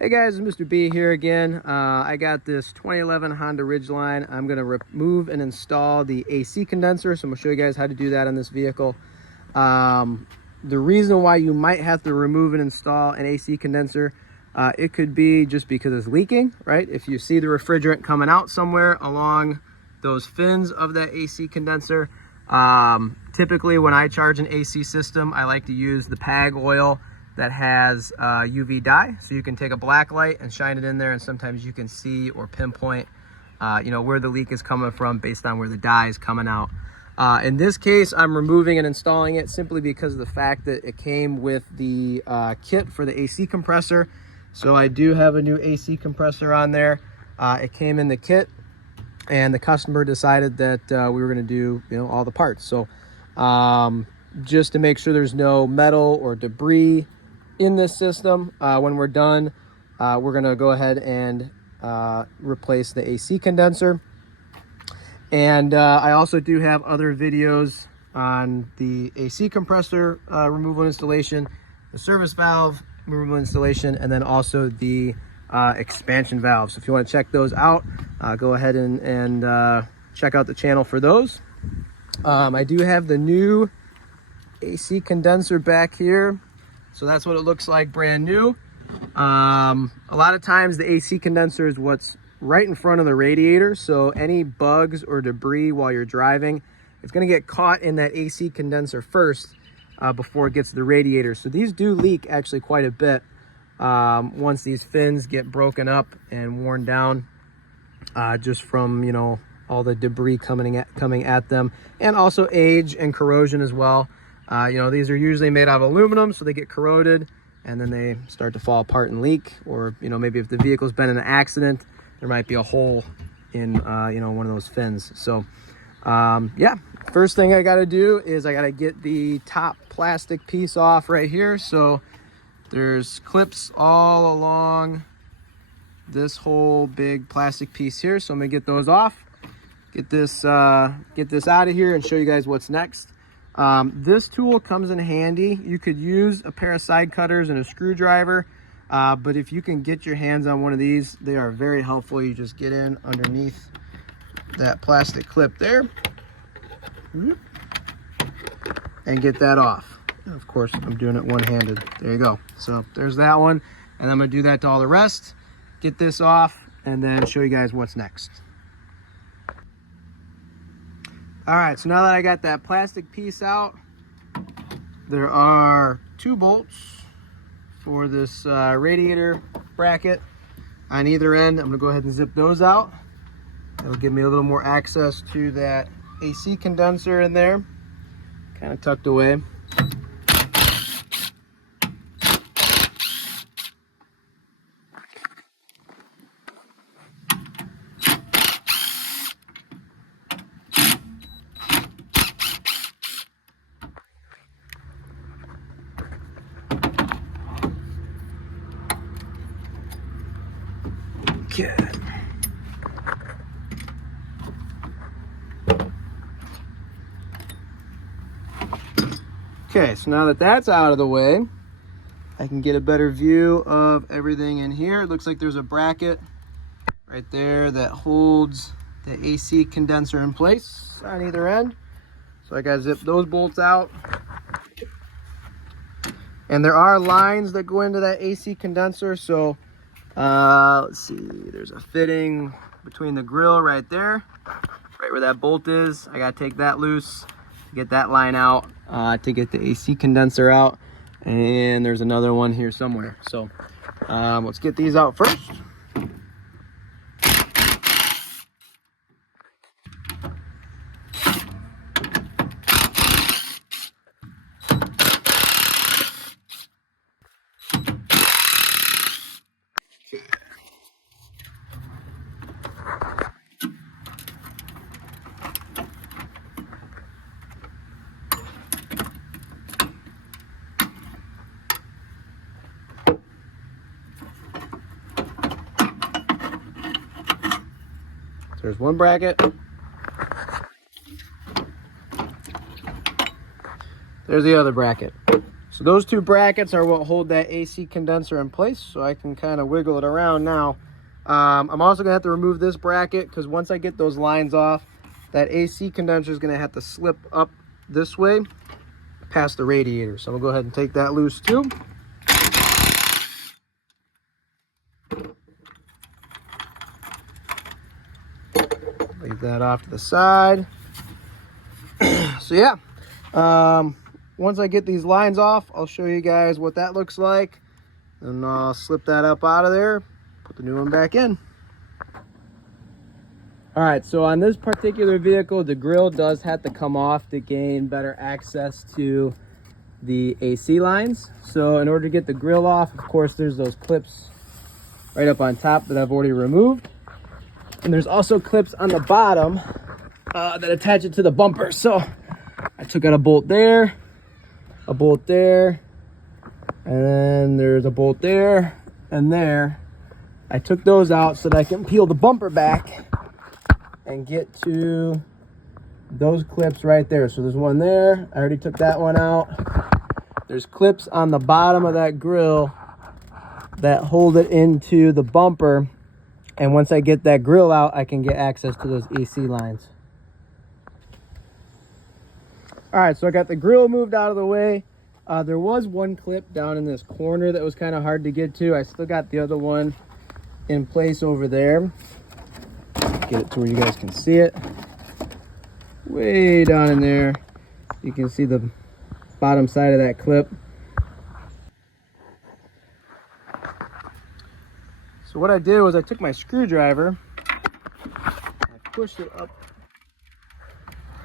Hey guys, it's Mr. B here again. I got this 2011 Honda Ridgeline. I'm going to remove and install the AC condenser, so I'm going to show you guys how to do that on this vehicle. The reason why you might have to remove and install an AC condenser, it could be just because it's leaking, right? If you see the refrigerant coming out somewhere along those fins of that AC condenser, typically when I charge an AC system, I like to use the PAG oil that has UV dye, so you can take a black light and shine it in there, and sometimes you can see or pinpoint where the leak is coming from based on where the dye is coming out. In this case, I'm removing and installing it simply because of the fact that it came with the kit for the AC compressor. So I do have a new AC compressor on there. It came in the kit, and the customer decided that we were going to do all the parts. So just to make sure there's no metal or debris in this system, when we're done, we're going to go ahead and replace the AC condenser. And I also do have other videos on the AC compressor removal installation, the service valve removal installation, and then also the expansion valve. So if you want to check those out, go ahead and check out the channel for those. I do have the new AC condenser back here. So that's what it looks like brand new. A lot of times the AC condenser is what's right in front of the radiator. So any bugs or debris while you're driving, it's going to get caught in that AC condenser first before it gets to the radiator. So these do leak actually quite a bit once these fins get broken up and worn down just from, all the debris coming at them, and also age and corrosion as well. These are usually made out of aluminum, so they get corroded and then they start to fall apart and leak. Or, maybe if the vehicle's been in an accident, there might be a hole in, one of those fins. So, yeah, first thing I got to do is I got to get the top plastic piece off right here. So there's clips all along this whole big plastic piece here. So I'm going to get those off, get this out of here and show you guys what's next. This tool comes in handy. You could use a pair of side cutters and a screwdriver, but if you can get your hands on one of these, they are very helpful. You just get in underneath that plastic clip there and get that off. And of course, I'm doing it one-handed. There you go. So there's that one, and I'm going to do that to all the rest. Get this off and then show you guys what's next. All right, so now that I got that plastic piece out, there are 2 bolts for this radiator bracket on either end. I'm gonna go ahead and zip those out. That'll give me a little more access to that AC condenser in there, kind of tucked away. Okay, so now that that's out of the way, I can get a better view of everything in here. It looks like there's a bracket right there that holds the AC condenser in place on either end. So I gotta zip those bolts out. And there are lines that go into that AC condenser. So let's see, there's a fitting between the grill right there, right where that bolt is. I gotta take that loose, get that line out to get the AC condenser out. And there's another one here somewhere. So let's get these out first. There's one bracket. There's the other bracket. So those two brackets are what hold that AC condenser in place, so I can kind of wiggle it around now. I'm also gonna have to remove this bracket because once I get those lines off, that AC condenser is gonna have to slip up this way past the radiator. So I'm gonna go ahead and take that loose too. Leave that off to the side. So yeah, once I get these lines off, I'll show you guys what that looks like, and I'll slip that up out of there, put the new one back in. All right, so on this particular vehicle, the grill does have to come off to gain better access to the AC lines. So in order to get the grill off, of course, there's those clips right up on top that I've already removed. And there's also clips on the bottom that attach it to the bumper. So I took out a bolt there, and then there's a bolt there and there. I took those out so that I can peel the bumper back and get to those clips right there. So there's one there. I already took that one out. There's clips on the bottom of that grill that hold it into the bumper. And once I get that grill out, I can get access to those AC lines. All right, so I got the grill moved out of the way. There was one clip down in this corner that was kind of hard to get to. I still got the other one in place over there. Get it to where you guys can see it. Way down in there, you can see the bottom side of that clip. So what I did was I took my screwdriver, I pushed it up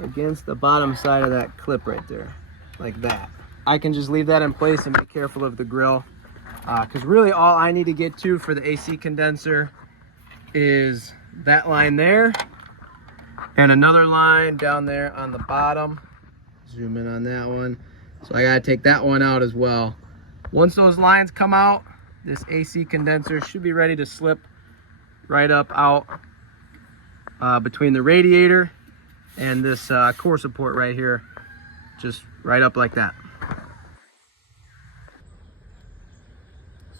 against the bottom side of that clip right there, like that. I can just leave that in place and be careful of the grill, because really all I need to get to for the AC condenser is that line there and another line down there on the bottom. Zoom in on that one. So I gotta take that one out as well. Once those lines come out, this AC condenser should be ready to slip right up out between the radiator and this core support right here, just right up like that.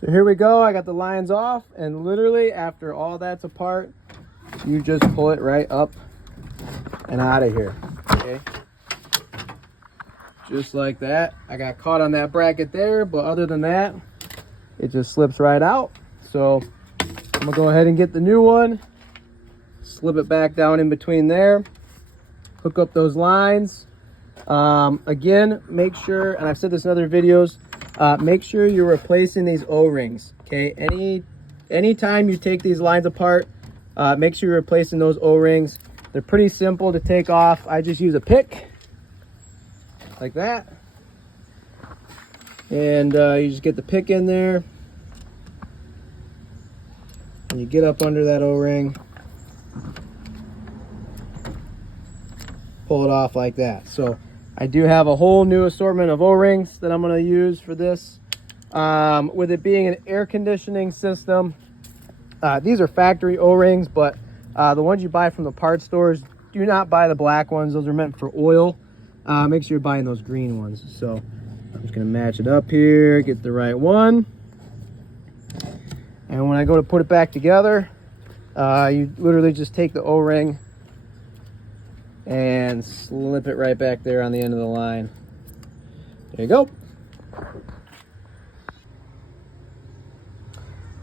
So here we go, I got the lines off, and literally after all that's apart, you just pull it right up and out of here, okay? Just like that. I got caught on that bracket there, but other than that, it just slips right out. So I'm gonna go ahead and get the new one, slip it back down in between there, hook up those lines. Again, make sure, and I've said this in other videos, make sure you're replacing these O-rings, okay? Anytime you take these lines apart, make sure you're replacing those O-rings. They're pretty simple to take off. I just use a pick, like that. And you just get the pick in there. And you get up under that O-ring. Pull it off like that. So I do have a whole new assortment of O-rings that I'm going to use for this. With it being an air conditioning system, these are factory O-rings, but the ones you buy from the parts stores, do not buy the black ones. Those are meant for oil. Make sure you're buying those green ones. So I'm just going to match it up here, get the right one. And when I go to put it back together, you literally just take the O-ring and slip it right back there on the end of the line. There you go.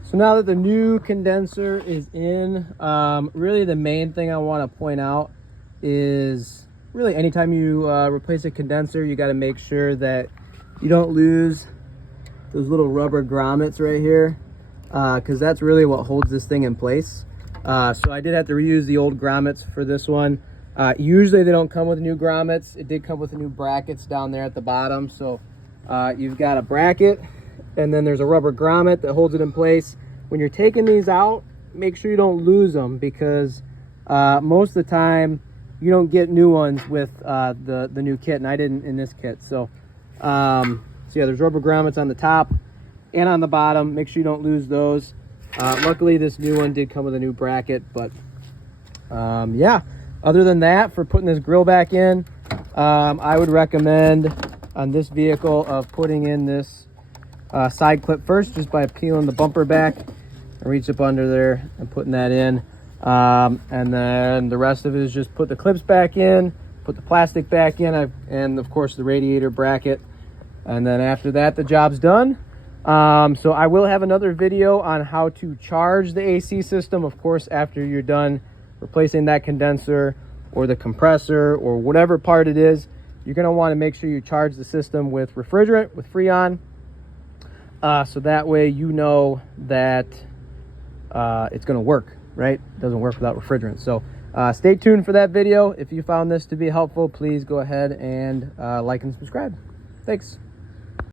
So now that the new condenser is in, really the main thing I want to point out is really anytime you replace a condenser, you got to make sure that you don't lose those little rubber grommets right here, because that's really what holds this thing in place. So I did have to reuse the old grommets for this one. Usually they don't come with new grommets. It did come with the new brackets down there at the bottom. So you've got a bracket, and then there's a rubber grommet that holds it in place. When you're taking these out, make sure you don't lose them, because most of the time you don't get new ones with the new kit, and I didn't in this kit. So yeah, there's rubber grommets on the top and on the bottom. Make sure you don't lose those. Luckily this new one did come with a new bracket, but yeah, other than that, for putting this grill back in, I would recommend on this vehicle of putting in this side clip first, just by peeling the bumper back. Reach up under there and putting that in. And then the rest of it is just put the clips back in, put the plastic back in, and of course the radiator bracket. And then after that, the job's done. So I will have another video on how to charge the AC system, of course, after you're done replacing that condenser or the compressor or whatever part it is. You're going to want to make sure you charge the system with refrigerant, with Freon, so that way you know that it's going to work, right? It doesn't work without refrigerant. So stay tuned for that video. If you found this to be helpful, please go ahead and like and subscribe. Thanks.